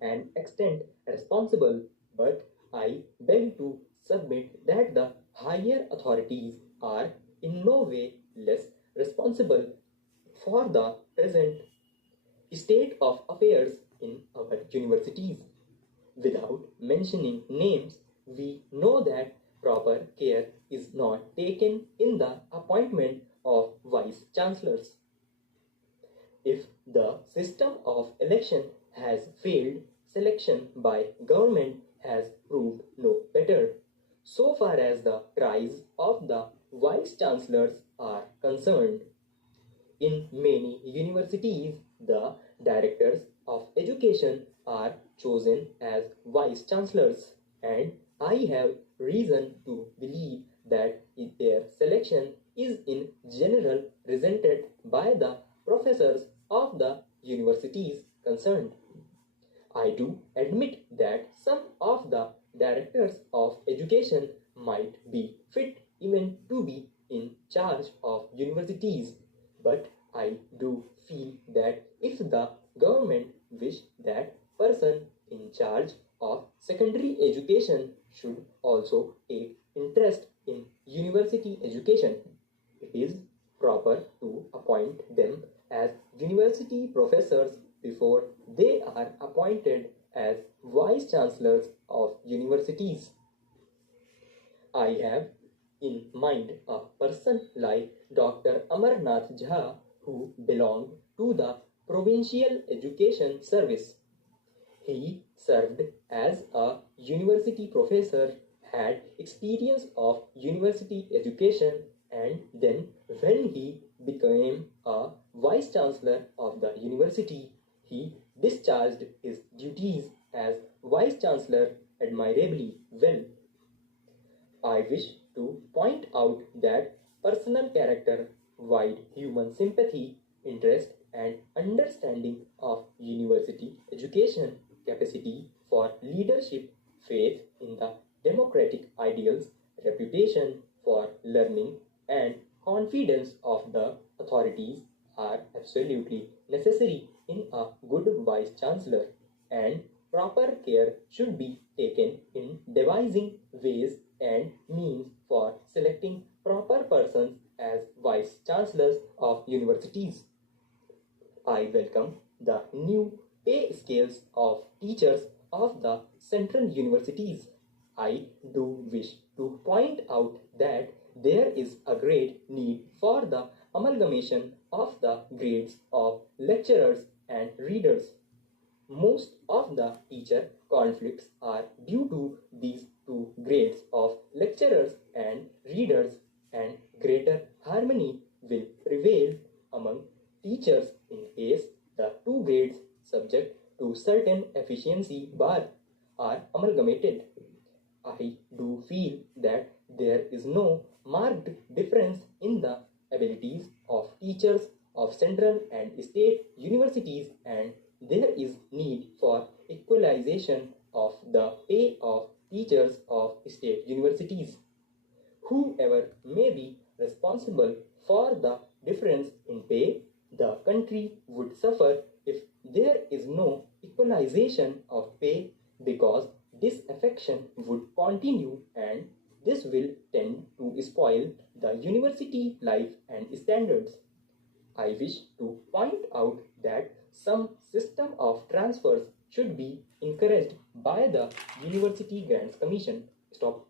an extent responsible, but I beg to submit that the higher authorities are in no way less responsible for the present state of affairs in our universities. Without mentioning names, we know that proper care is not taken in the appointment of vice chancellors. If the system of election has failed, selection by government has proved no better. So far as the tries of the vice chancellors are concerned, in many universities, the directors of education are chosen as vice chancellors, and I have reason to believe that their selection is in general resented by the professors of the universities concerned. I do admit that some of the directors of education might be fit even to be in charge of universities, but I do feel that if the government wish that person in charge of secondary education should also take interest in university education, it is proper to appoint them as university professors before they are appointed as vice chancellors of universities. I have in mind a person like Dr. Amarnath Jha who belonged to the Provincial Education Service. He served as a university professor, had experience of university education, and then when he became a vice chancellor of the university, he discharged his duties as vice chancellor admirably well. I wish to point out that personal character, wide human sympathy, interest, and understanding of university education, capacity for leadership, faith in the democratic ideals, reputation for learning, and confidence of the authorities are absolutely necessary in a good vice chancellor, and proper care should be taken in devising ways and means for selecting proper persons as vice chancellors of universities. I welcome the new pay scales of teachers of the central universities. I do wish to point out that there is a great need for the amalgamation of the grades of lecturers and readers. Most of the teacher conflicts are due to these two grades of lecturers and readers, and greater harmony will prevail among teachers in case the two grades subject to certain efficiency bar are amalgamated. I do feel that there is no marked difference in the abilities of teachers of central and state universities, and there is need for equalization of the pay of teachers of state universities. Whoever may be responsible for the difference in pay, the country would suffer if there is no equalization of pay, because disaffection would continue, and this will tend to spoil the university life and standards. I wish to point out that some system of transfers should be encouraged by the University Grants Commission. Stop.